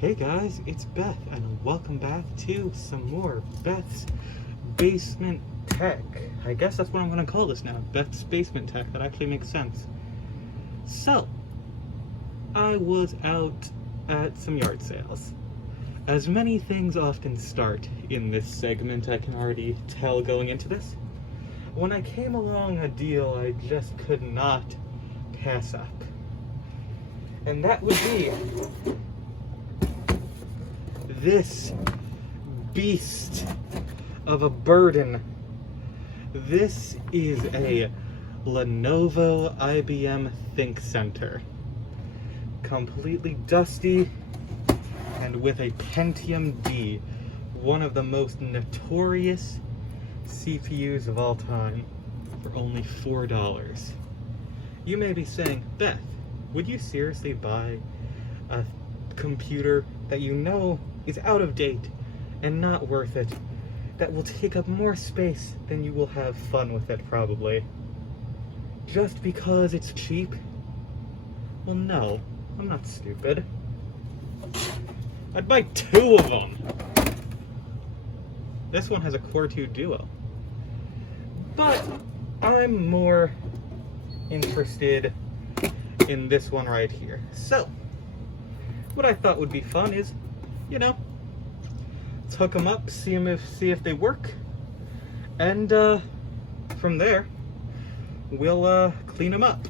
Hey guys, it's Beth, and welcome back to some more Beth's Basement Tech. I guess that's what I'm going to call this now, Beth's Basement Tech. That actually makes sense. So, I was out at some yard sales. As many things often start in this segment, I can already tell going into this. When I came along a deal I just could not pass up. And that would be this beast of a burden. This is a Lenovo IBM Think Center. Completely dusty and with a Pentium D, one of the most notorious CPUs of all time, for only $4. You may be saying, Beth, would you seriously buy a computer that you know is out of date and not worth it, that will take up more space than you will have fun with it probably, just because it's cheap? Well, no, I'm not stupid. I'd buy two of them. This one has a Core 2 Duo. But I'm more interested in this one right here. So, what I thought would be fun is, let's hook them up, see if they work, and from there, we'll clean them up.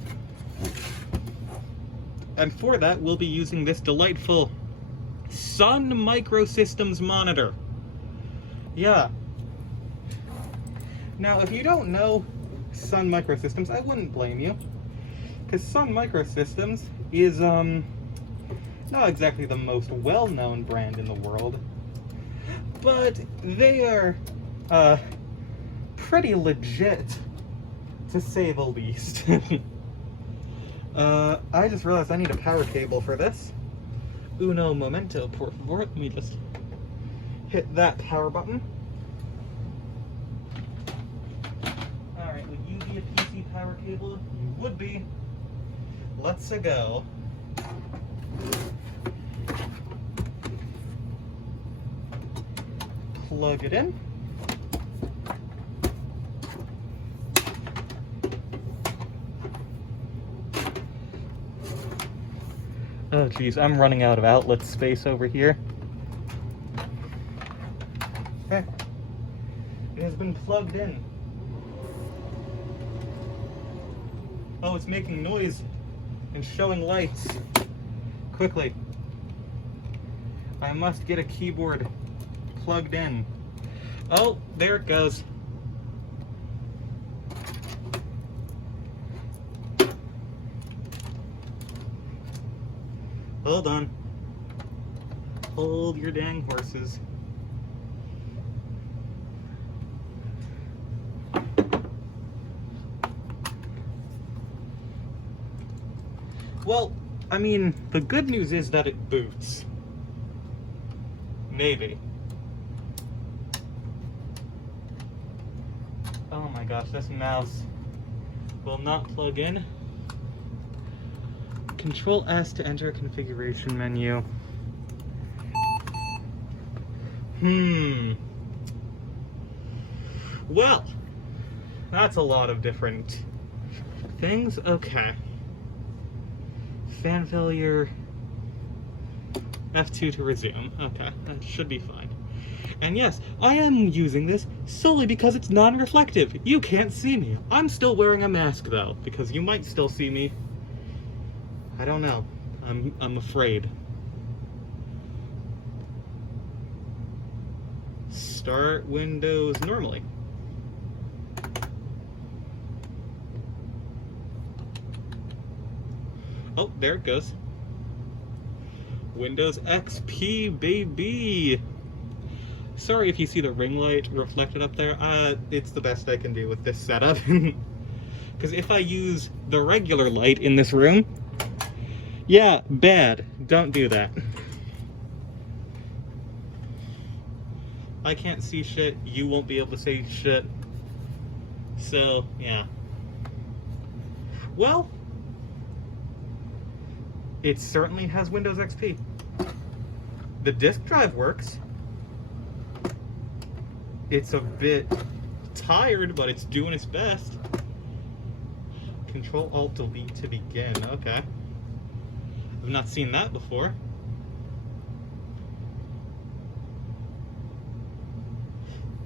And for that, we'll be using this delightful Sun Microsystems monitor. Yeah. Now, if you don't know Sun Microsystems, I wouldn't blame you, because Sun Microsystems is not exactly the most well-known brand in the world, but they are pretty legit, to say the least. I just realized I need a power cable for this. Uno momento, por favor. Let me just hit that power button. Alright, would you be a PC power cable? You would be. Let's go. Plug it in. Oh geez, I'm running out of outlet space over here. Okay. It has been plugged in. Oh, it's making noise and showing lights. Quickly. I must get a keyboard plugged in. Oh, there it goes. Hold on. Hold your dang horses. Well, I mean, the good news is that it boots. Maybe. Oh my gosh, this mouse will not plug in. Control S to enter a configuration menu. Well, that's a lot of different things. Okay. Fan failure. F2 to resume. Okay, that should be fine. And yes, I am using this solely because it's non-reflective. You can't see me. I'm still wearing a mask though, because you might still see me. I don't know. I'm afraid. Start Windows normally. Oh, there it goes. Windows XP, baby! Sorry if you see the ring light reflected up there. It's the best I can do with this setup. Because if I use the regular light in this room, yeah, bad. Don't do that. I can't see shit. You won't be able to see shit. So, yeah. Well, it certainly has Windows XP. The disk drive works. It's a bit tired, but it's doing its best. Control-Alt-Delete to begin. Okay. I've not seen that before.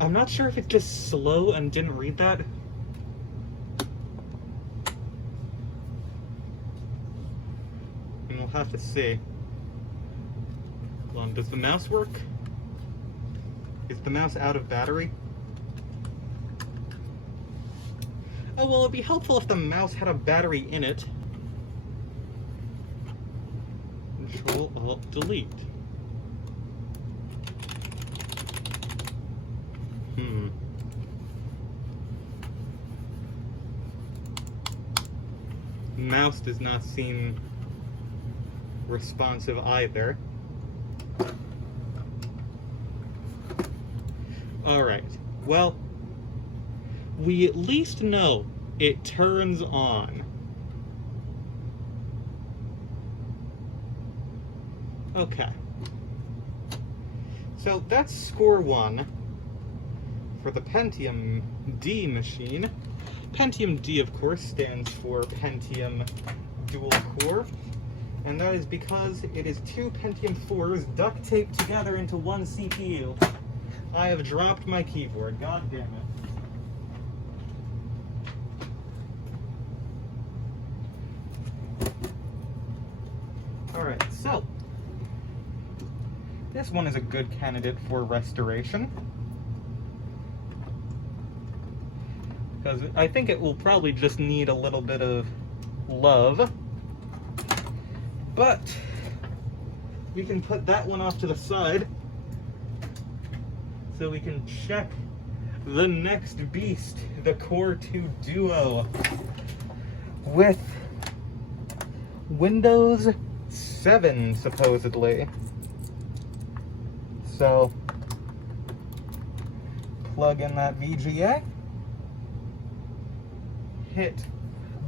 I'm not sure if it's just slow and didn't read that. And we'll have to see. Hold on, does the mouse work? Is the mouse out of battery? Oh, well, it'd be helpful if the mouse had a battery in it. Control-Alt-Delete. Mouse does not seem responsive either. Alright, well, we at least know it turns on. Okay. So that's score 1 for the Pentium D machine. Pentium D, of course, stands for Pentium Dual Core, and that is because it is 2 Pentium 4s duct taped together into one CPU. I have dropped my keyboard, god damn it. Alright, so this one is a good candidate for restoration, because I think it will probably just need a little bit of love. But we can put that one off to the side so we can check the next beast, the Core 2 Duo, with Windows 7 supposedly. So plug in that VGA, hit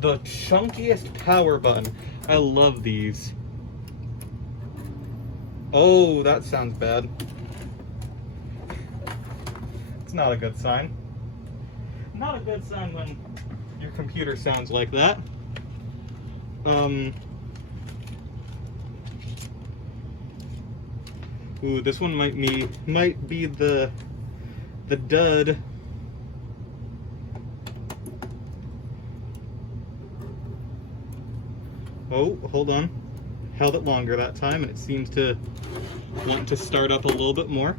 the chunkiest power button. I love these. Oh, that sounds bad. It's not a good sign. Not a good sign when your computer sounds like that. Ooh, this one might be the dud. Oh, hold on. Held it longer that time, and it seems to want to start up a little bit more.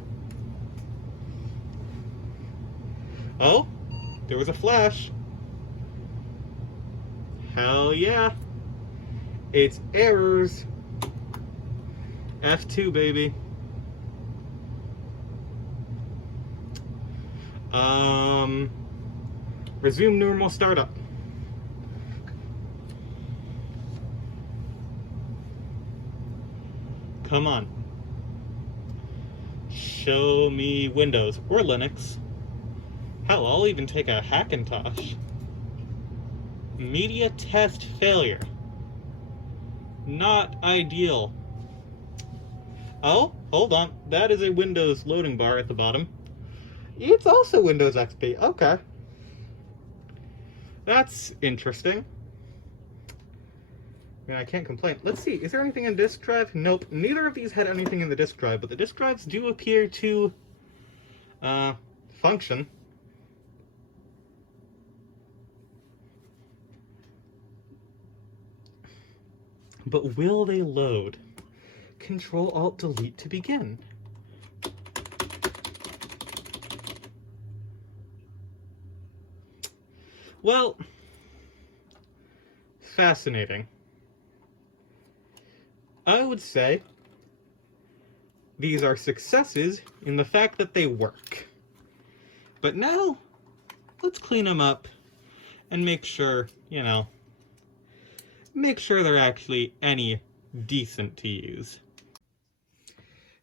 Oh, there was a flash. Hell yeah. It's errors. F2, baby. Resume normal startup. Come on. Show me Windows or Linux. Hell, I'll even take a Hackintosh. Media test failure. Not ideal. Oh, hold on. That is a Windows loading bar at the bottom. It's also Windows XP. Okay. That's interesting. I mean, I can't complain. Let's see, is there anything in disk drive? Nope, neither of these had anything in the disk drive, but the disk drives do appear to function. But will they load? Control-Alt-Delete to begin. Well, fascinating. I would say these are successes in the fact that they work. But now, let's clean them up and make sure, make sure they're actually any decent to use.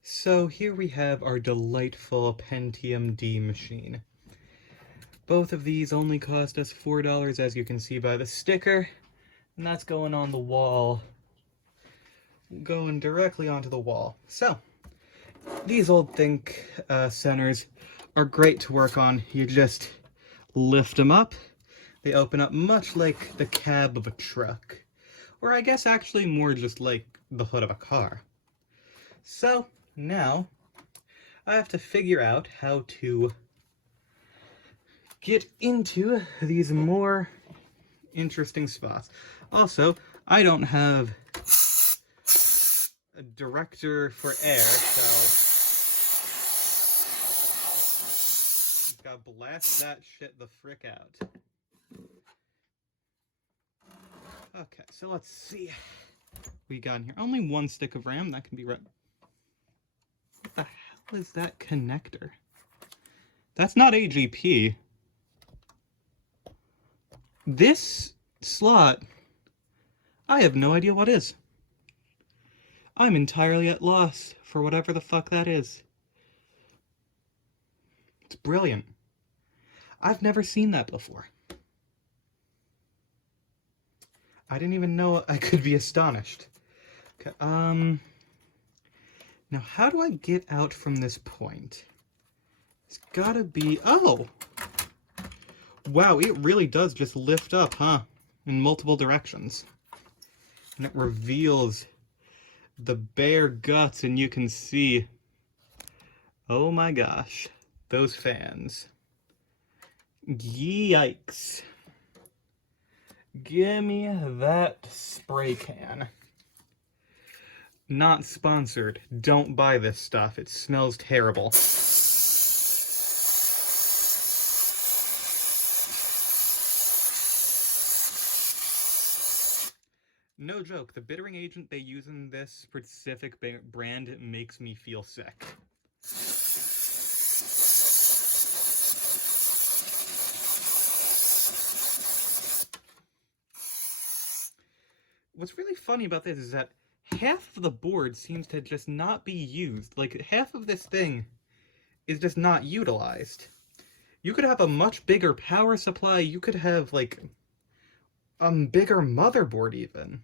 So here we have our delightful Pentium D machine. Both of these only cost us $4, as you can see by the sticker, and that's going on the wall. Going directly onto the wall. So, these old think centers are great to work on. You just lift them up. They open up much like the cab of a truck. Or I guess actually more just like the hood of a car. So now I have to figure out how to get into these more interesting spots. Also, I don't have a director for air, so gotta blast that shit the frick out. Okay, so let's see what we got in here. Only one stick of RAM, that can be right. What the hell is that connector? That's not AGP. This slot, I have no idea what is. I'm entirely at loss for whatever the fuck that is. It's brilliant. I've never seen that before. I didn't even know I could be astonished. Okay, now how do I get out from this point? It's gotta be, oh! Wow, it really does just lift up, huh? In multiple directions. And it reveals the bare guts, and you can see, oh my gosh, those fans. Yikes. Gimme that spray can. Not sponsored. Don't buy this stuff. It smells terrible. No joke, the bittering agent they use in this specific brand makes me feel sick. What's really funny about this is that half of the board seems to just not be used. Like, half of this thing is just not utilized. You could have a much bigger power supply. You could have, like, a bigger motherboard, even.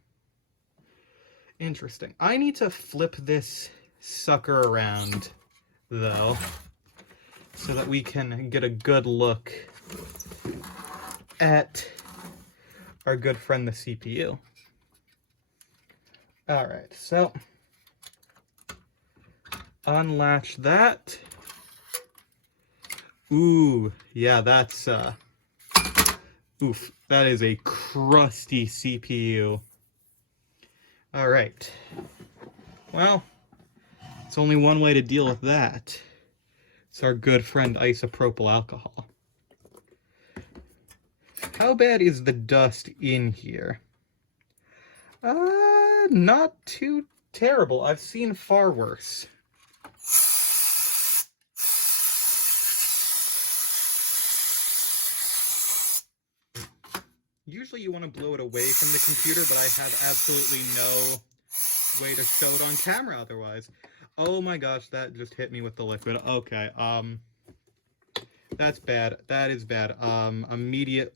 Interesting. I need to flip this sucker around, though, so that we can get a good look at our good friend, the CPU. Alright, so unlatch that. Ooh, yeah, that's, oof, that is a crusty CPU. Alright. Well, it's only one way to deal with that. It's our good friend isopropyl alcohol. How bad is the dust in here? Not too terrible. I've seen far worse. Usually you want to blow it away from the computer, but I have absolutely no way to show it on camera otherwise. Oh my gosh, that just hit me with the liquid. Okay, that's bad. That is bad. Immediate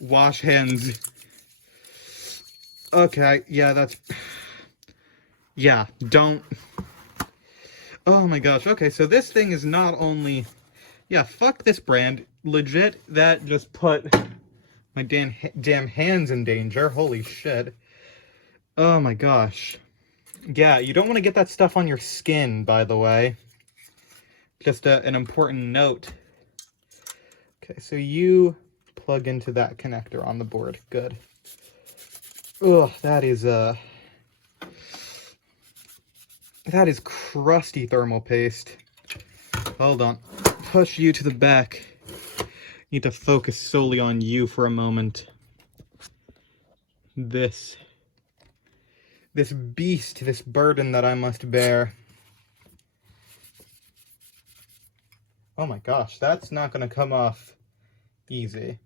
wash hands. Okay, yeah, that's... Yeah, don't... Oh my gosh, okay, so this thing is not only... Yeah, fuck this brand. Legit, that just put my damn hands in danger. Holy shit. Oh my gosh. Yeah, you don't want to get that stuff on your skin, by the way. Just an important note. Okay, so you plug into that connector on the board. Good. Ugh, that is crusty thermal paste. Hold on. Push you to the back. Need to focus solely on you for a moment. This beast, this burden that I must bear. Oh my gosh, that's not gonna come off easy.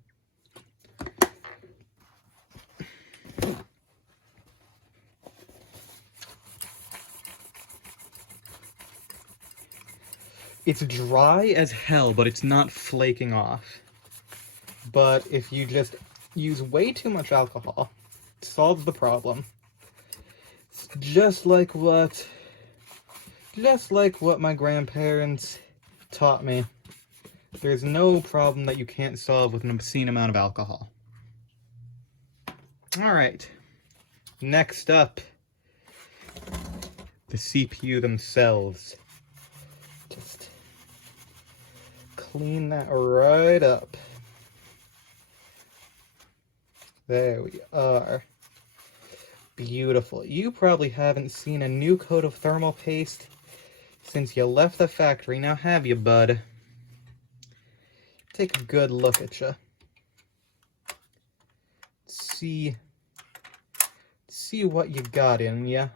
It's dry as hell, but it's not flaking off. But if you just use way too much alcohol, it solves the problem. It's just like what Just like what my grandparents taught me, there's no problem that you can't solve with an obscene amount of alcohol. Alright, next up, the CPU themselves. Just clean that right up. There we are. Beautiful. You probably haven't seen a new coat of thermal paste since you left the factory, now have you, bud? Take a good look at you. See what you got in ya.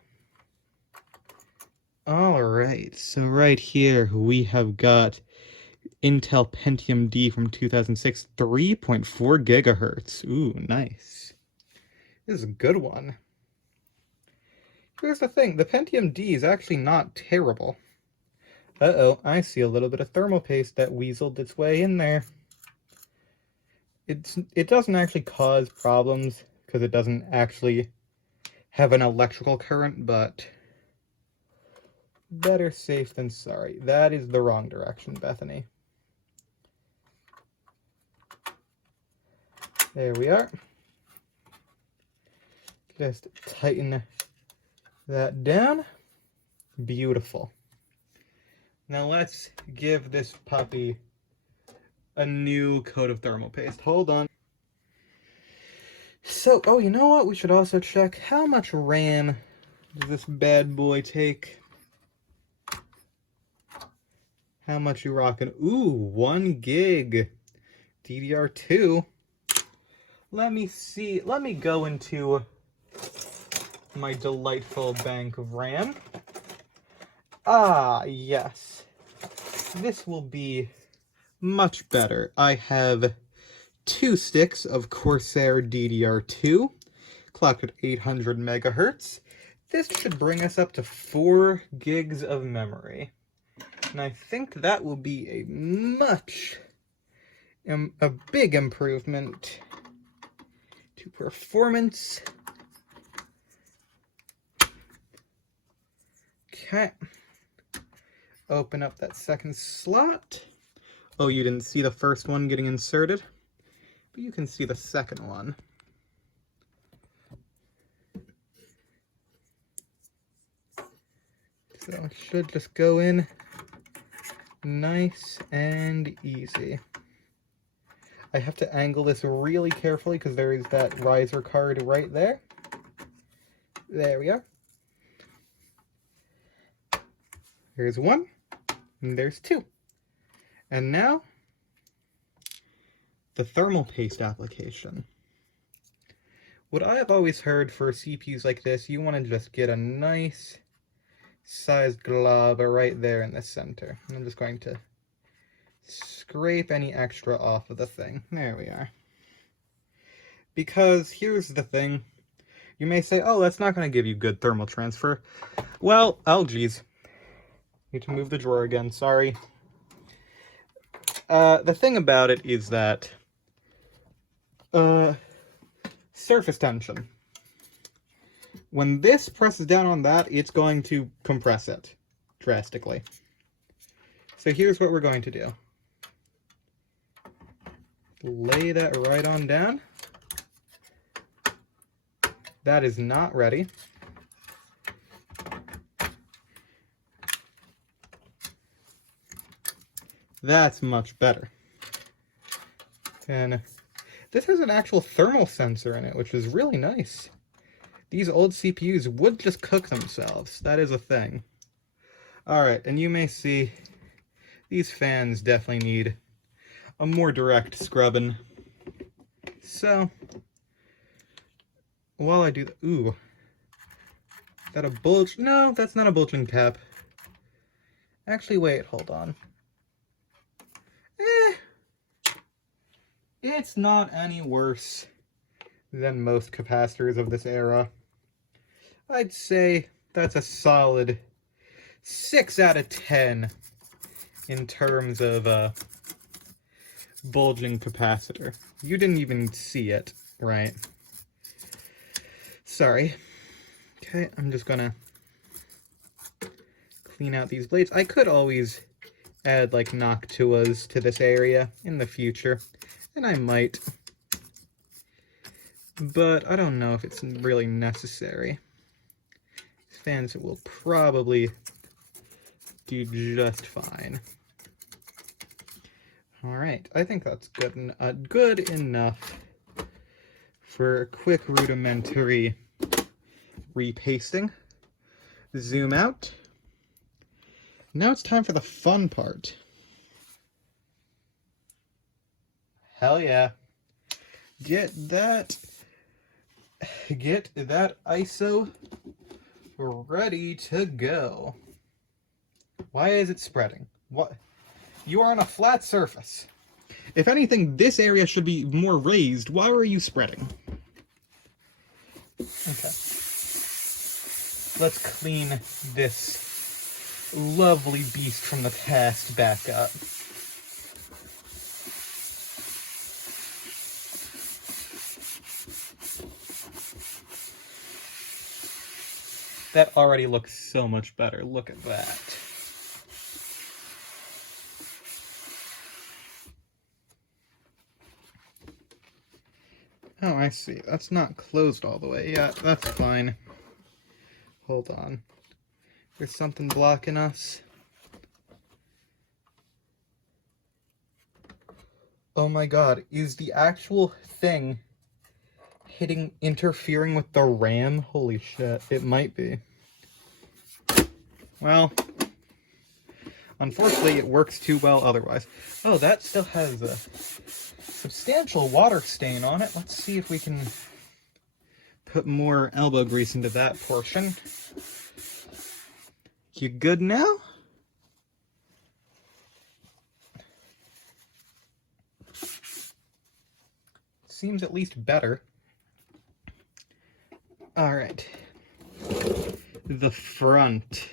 Alright, so right here we have got Intel Pentium D from 2006, 3.4 gigahertz. Ooh, nice. This is a good one. Here's the thing, the Pentium D is actually not terrible. Uh-oh, I see a little bit of thermal paste that weaseled its way in there. It doesn't actually cause problems, because it doesn't actually have an electrical current, but better safe than sorry. That is the wrong direction, Bethany. There we are. Just tighten that down. Beautiful. Now let's give this puppy a new coat of thermal paste. Hold on. So, oh, you know what? We should also check how much RAM does this bad boy take. How much you rockin'? Ooh, 1 gig DDR2. Let me see. Let me go into my delightful bank of RAM. Ah, yes. This will be much better. I have 2 sticks of Corsair DDR2, clocked at 800 megahertz. This should bring us up to 4 gigs of memory. And I think that will be a big improvement to performance. Okay. Open up that second slot. Oh, you didn't see the first one getting inserted, but you can see the second one. So it should just go in nice and easy. I have to angle this really carefully because there is that riser card right there. There we are. There's 1, and there's 2. And now, the thermal paste application. What I have always heard for CPUs like this, you want to just get a nice sized glob right there in the center. I'm just going to scrape any extra off of the thing. There we are. Because here's the thing. You may say, oh, that's not going to give you good thermal transfer. Well, oh geez. Need to move the drawer again, sorry. The thing about it is that surface tension. When this presses down on that, it's going to compress it drastically. So here's what we're going to do. Lay that right on down. That is not ready. That's much better. And this has an actual thermal sensor in it, which is really nice. These old CPUs would just cook themselves. That is a thing. Alright, and you may see these fans definitely need a more direct scrubbing. So, while I do that, ooh. Is that a bulge? No, that's not a bulging cap. Actually, wait, hold on. It's not any worse than most capacitors of this era. I'd say that's a solid 6 out of 10 in terms of bulging capacitor. You didn't even see it, right? Sorry. Okay, I'm just gonna clean out these blades. I could always add like Noctuas to this area in the future, and I might. But I don't know if it's really necessary. These fans will probably do just fine. Alright, I think that's good enough for a quick rudimentary repasting. Zoom out. Now it's time for the fun part. Hell yeah. Get that ISO ready to go. Why is it spreading? What? You are on a flat surface. If anything, this area should be more raised. Why are you spreading? Okay. Let's clean this lovely beast from the past back up. That already looks so much better. Look at that. Oh, I see. That's not closed all the way yet. That's fine. Hold on. There's something blocking us. Oh my god, is the actual thing interfering with the RAM? Holy shit, it might be. Well, unfortunately it works too well otherwise. Oh, that still has a substantial water stain on it. Let's see if we can put more elbow grease into that portion. You good now? Seems at least better. Alright. The front.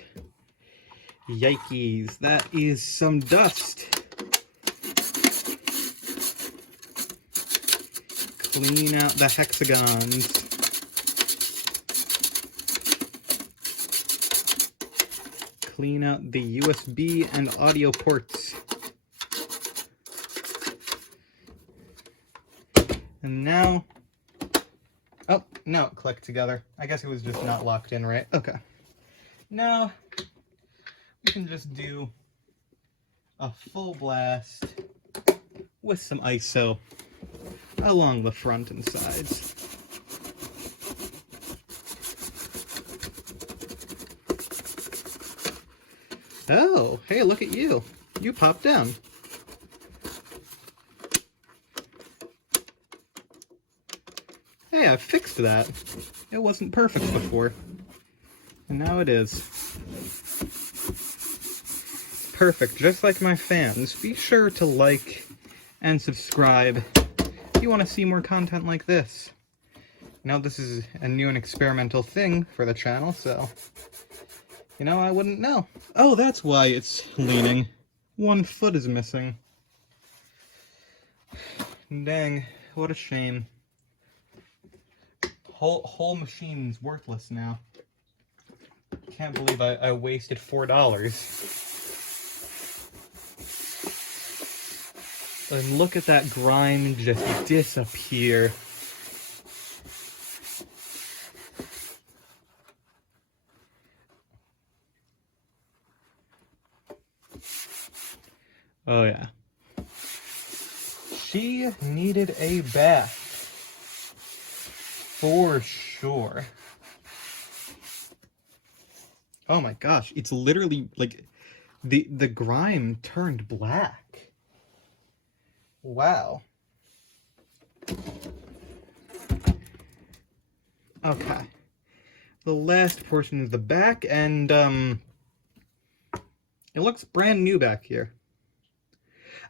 Yikes, that is some dust. Clean out the hexagons. Clean out the USB and audio ports. And now... Oh, no, it clicked together. I guess it was just not locked in right. Okay. Now, we can just do a full blast with some ISO along the front and sides. Oh, hey, look at you. You popped down. Hey, I fixed that. It wasn't perfect before. And now it is. Perfect, just like my fans. Be sure to like and subscribe if you want to see more content like this. Now, this is a new and experimental thing for the channel, so... You know, I wouldn't know. Oh, that's why it's leaning. One foot is missing. Dang, what a shame. Whole machine's worthless now. Can't believe I wasted $4. And look at that grime just disappear. Oh yeah. She needed a bath. For sure. Oh my gosh, it's literally like the grime turned black. Wow. Okay. The last portion is the back, and it looks brand new back here.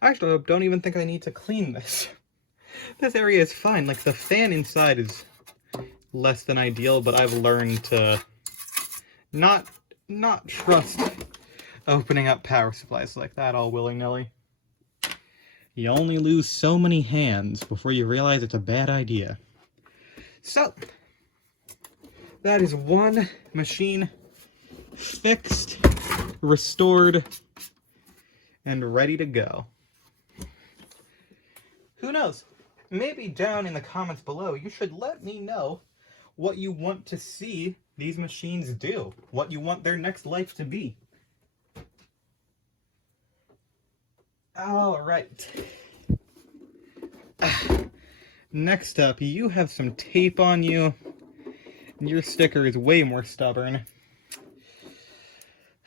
Actually, I don't even think I need to clean this. This area is fine. Like, the fan inside is less than ideal, but I've learned to not trust opening up power supplies like that all willy-nilly. You only lose so many hands before you realize it's a bad idea. So, that is one machine fixed. restored, and ready to go. Who knows? Maybe down in the comments below, you should let me know what you want to see these machines do, what you want their next life to be. All right. Next up, you have some tape on you. Your sticker is way more stubborn.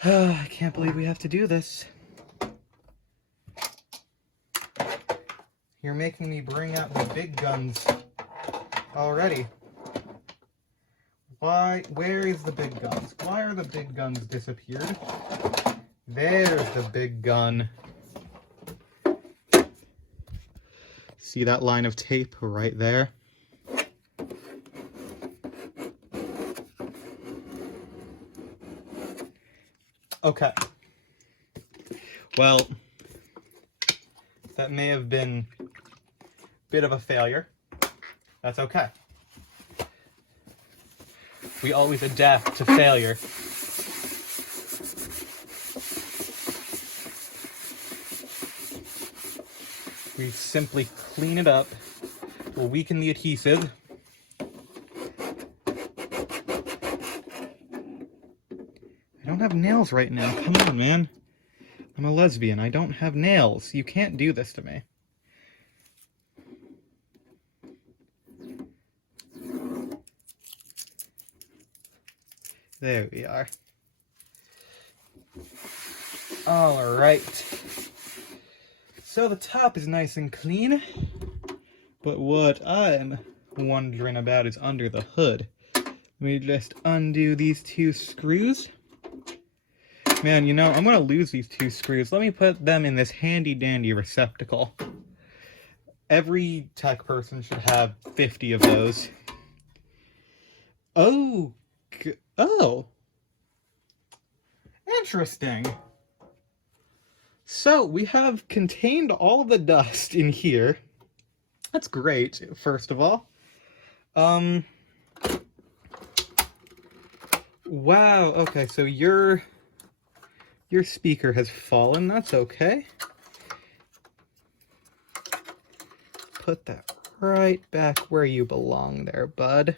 I can't believe we have to do this. You're making me bring out the big guns already. Why? Where is the big guns? Why are the big guns disappeared? There's the big gun. See that line of tape right there? Okay. Well, that may have been a bit of a failure. That's okay. We always adapt to failure. We simply clean it up, we'll weaken the adhesive. I don't have nails right now. Come on, man. I'm a lesbian. I don't have nails. You can't do this to me. There we are. All right. So the top is nice and clean, but what I'm wondering about is under the hood. Let me just undo these two screws. Man, you know, I'm gonna lose these two screws. Let me put them in this handy dandy receptacle. Every tech person should have 50 of those. Oh, interesting. So we have contained all of the dust in here. That's great, first of all. Wow, okay, so your speaker has fallen. That's okay. Put that right back where you belong there, bud.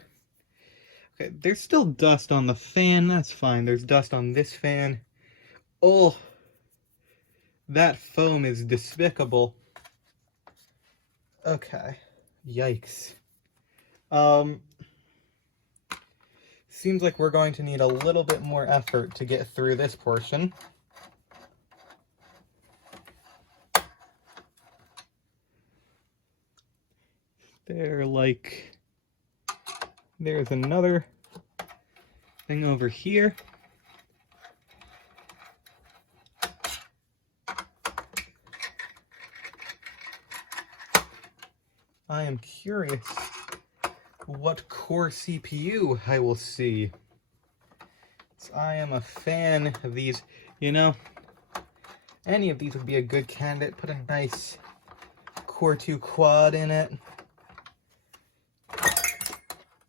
Okay, there's still dust on the fan. That's fine. There's dust on this fan. Oh, that foam is despicable. Okay. Yikes. Seems like we're going to need a little bit more effort to get through this portion. There's another thing over here. I am curious what core CPU I will see. So I am a fan of these. You know, any of these would be a good candidate. Put a nice Core 2 quad in it.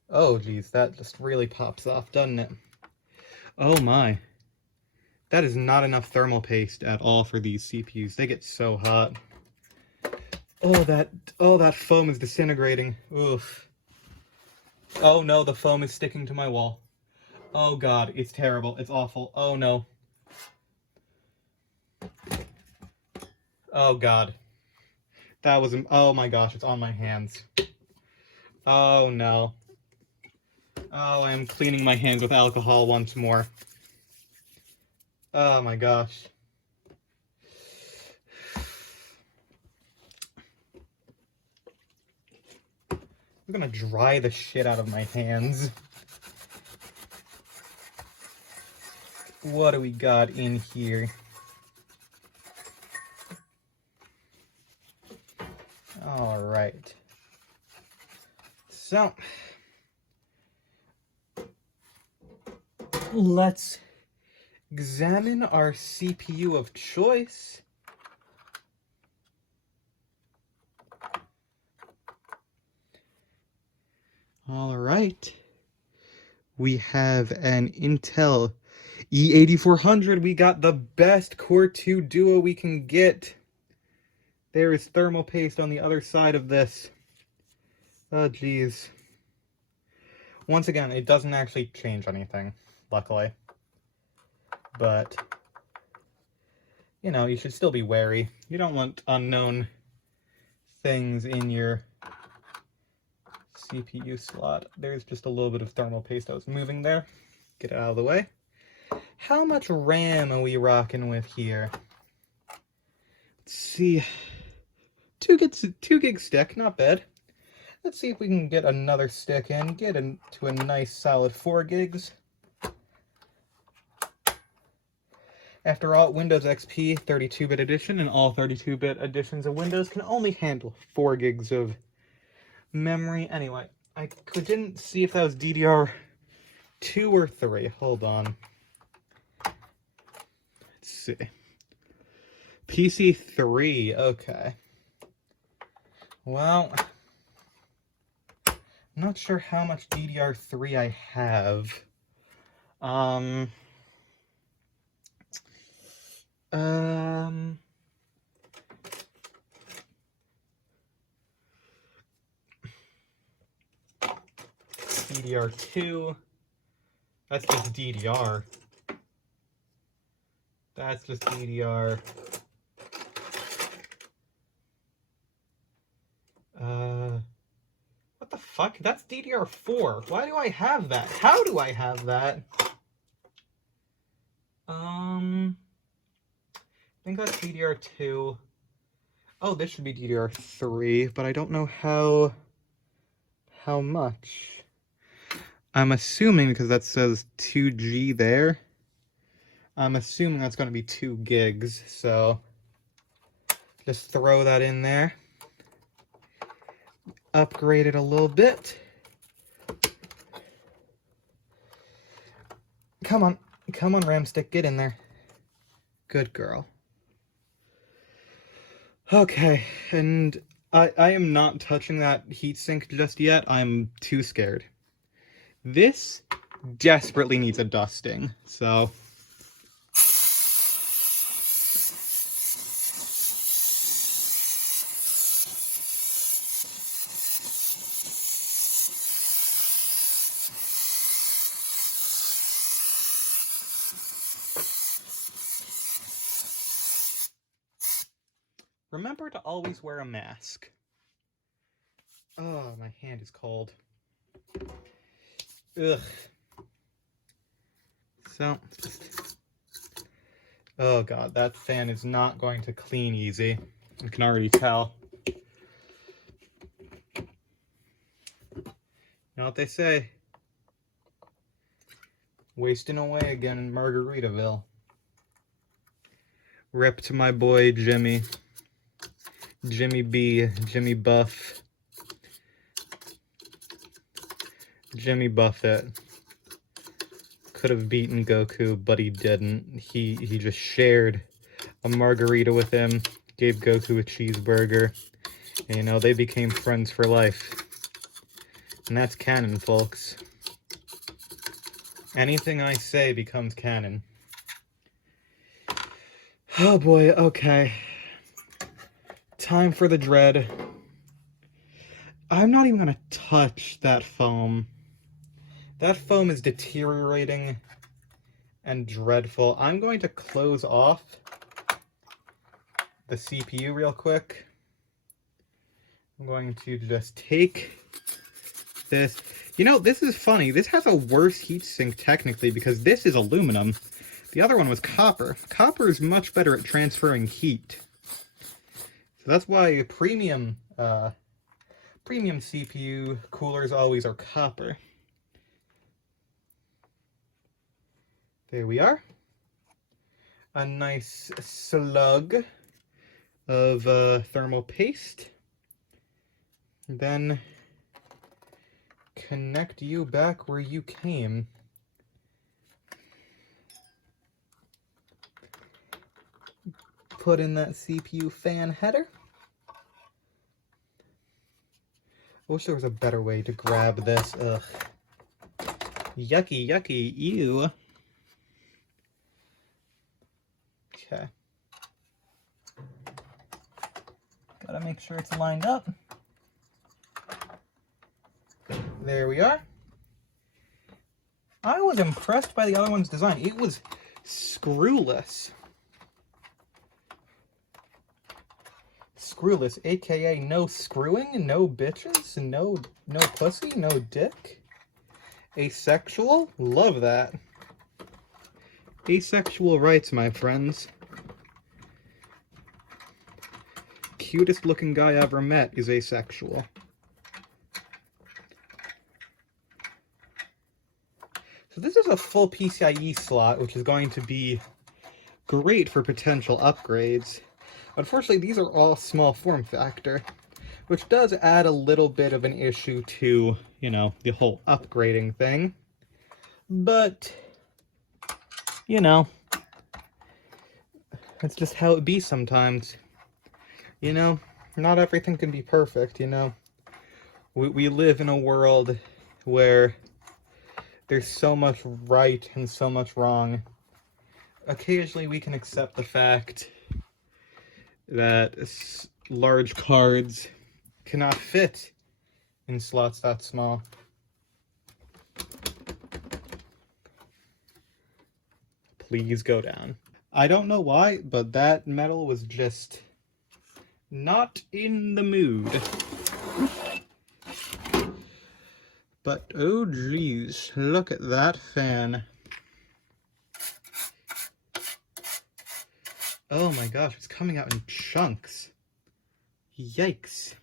Oh geez, that just really pops off, doesn't it? Oh my. That is not enough thermal paste at all for these CPUs. They get so hot. Oh, that foam is disintegrating. Oof. Oh no, the foam is sticking to my wall. Oh god, it's terrible. It's awful. Oh no. Oh god. That was, oh my gosh, it's on my hands. Oh no. Oh, I am cleaning my hands with alcohol once more. Oh my gosh. I'm gonna dry the shit out of my hands. What do we got in here? All right. So, let's examine our CPU of choice. All right. we have an Intel E8400. We got the best Core 2 Duo we can get. There is thermal paste on the other side of this. Oh, geez. Once again, it doesn't actually change anything, luckily. But, you know, you should still be wary. You don't want unknown things in your CPU slot. There's just a little bit of thermal paste I was moving there. Get it out of the way. How much RAM are we rocking with here? Let's see. 2 gig stick, not bad. Let's see if we can get another stick in, get into a nice solid 4 gigs. After all, Windows XP 32-bit edition and all 32-bit editions of Windows can only handle 4 gigs of memory. Anyway, I didn't see if that was DDR2 or 3. Hold on. Let's see. PC 3, okay. Well, I'm not sure how much DDR3 I have. DDR2. That's just DDR. That's just DDR. What the fuck? That's DDR4. Why do I have that? How do I have that? I think that's DDR2. Oh, this should be DDR3, but I don't know how much. I'm assuming, because that says 2G there, I'm assuming that's going to be 2 gigs, so just throw that in there. Upgrade it a little bit. Come on, RAM stick, get in there. Good girl. Okay, and I am not touching that heatsink just yet. I'm too scared. This desperately needs a dusting, so... Remember to always wear a mask. Oh, my hand is cold. Ugh. So, oh god, that fan is not going to clean easy. I can already tell. You know what they say? Wasting away again in Margaritaville. Rip to my boy Jimmy. Jimmy B, Jimmy Buff. Jimmy Buffett could have beaten Goku, but he didn't. He just shared a margarita with him, gave Goku a cheeseburger, and, you know, they became friends for life. And that's canon, folks. Anything I say becomes canon. Oh boy, okay. Time for the dread. I'm not even gonna touch that foam. That foam is deteriorating and dreadful. I'm going to close off the CPU real quick. I'm going to just take this. You know, this is funny. This has a worse heatsink technically because this is aluminum. The other one was copper. Copper is much better at transferring heat. So that's why premium CPU coolers always are copper. There we are. A nice slug of thermal paste. Then connect you back where you came. Put in that CPU fan header. I wish there was a better way to grab this. Ugh. Yucky, yucky, ew. Okay. Gotta make sure it's lined up. There we are. I was impressed by the other one's design. It was screwless. Screwless, aka no screwing, no bitches, no pussy, no dick. Asexual, love that. Asexual rights, my friends. Cutest looking guy I ever met is asexual. So this is a full PCIe slot, which is going to be great for potential upgrades. Unfortunately, these are all small form factor, which does add a little bit of an issue to, you know, the whole upgrading thing. But, you know, that's just how it be sometimes. You know, not everything can be perfect, you know. We live in a world where there's so much right and so much wrong. Occasionally we can accept the fact that large cards cannot fit in slots that small. Please go down. I don't know why, but that metal was just not in the mood. But oh geez, look at that fan. Oh my gosh, it's coming out in chunks. Yikes.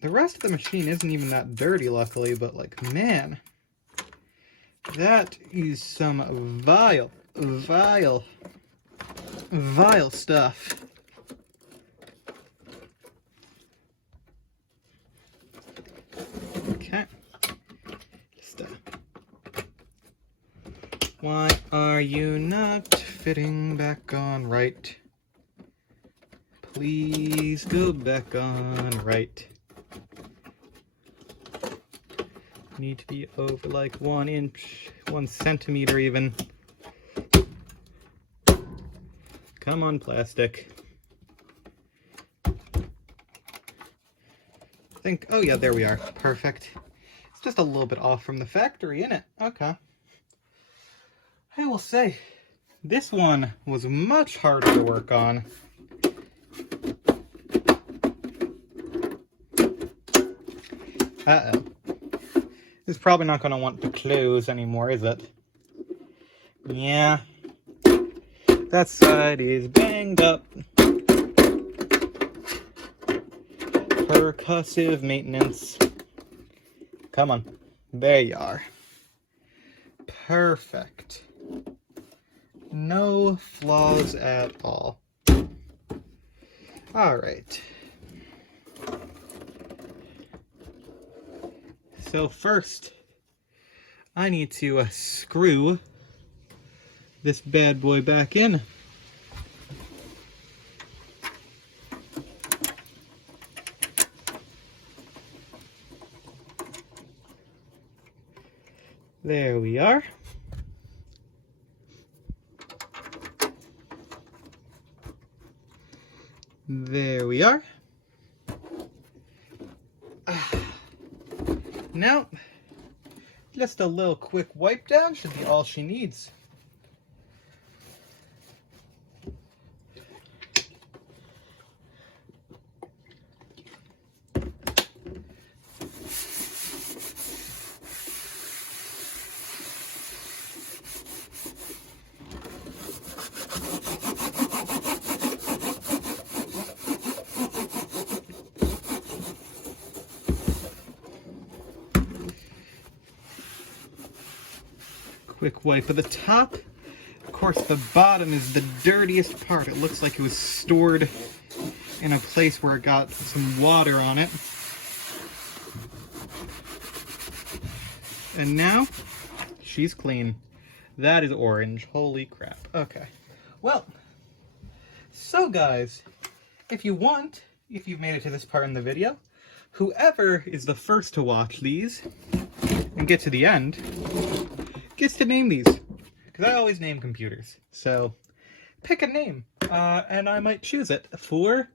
The rest of the machine isn't even that dirty, luckily, but like, man, that is some vile stuff. Okay. Just, why are you not fitting back on right? Please go back on right. Need to be over like 1 inch, 1 centimeter even. Come on, plastic. Oh yeah, there we are. Perfect. It's just a little bit off from the factory, isn't it? Okay. I will say, this one was much harder to work on. Uh-oh. It's probably not going to want to close anymore, is it? Yeah. That side is banged up. Percussive maintenance. Come on. There you are. Perfect. No flaws at all. All right. So first, I need to screw this bad boy back in. There we are. There we are. Now, just a little quick wipe down should be all she needs. Quick wipe of the top. Of course, the bottom is the dirtiest part. It looks like it was stored in a place where it got some water on it. And now, she's clean. That is orange. Holy crap. Okay. Well, So guys, if you've made it to this part in the video, whoever is the first to watch these and get to the end gets to name these. Because I always name computers. So pick a name, and I might choose it for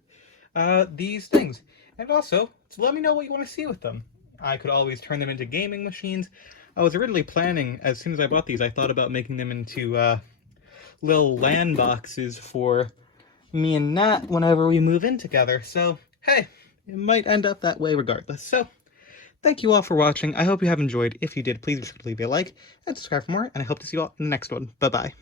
these things. And also, let me know what you want to see with them. I could always turn them into gaming machines. I was originally planning, as soon as I bought these, I thought about making them into little LAN boxes for me and Nat whenever we move in together. So, hey, it might end up that way regardless. So, thank you all for watching. I hope you have enjoyed. If you did, please be sure to leave a like and subscribe for more, and I hope to see you all in the next one. Bye-bye.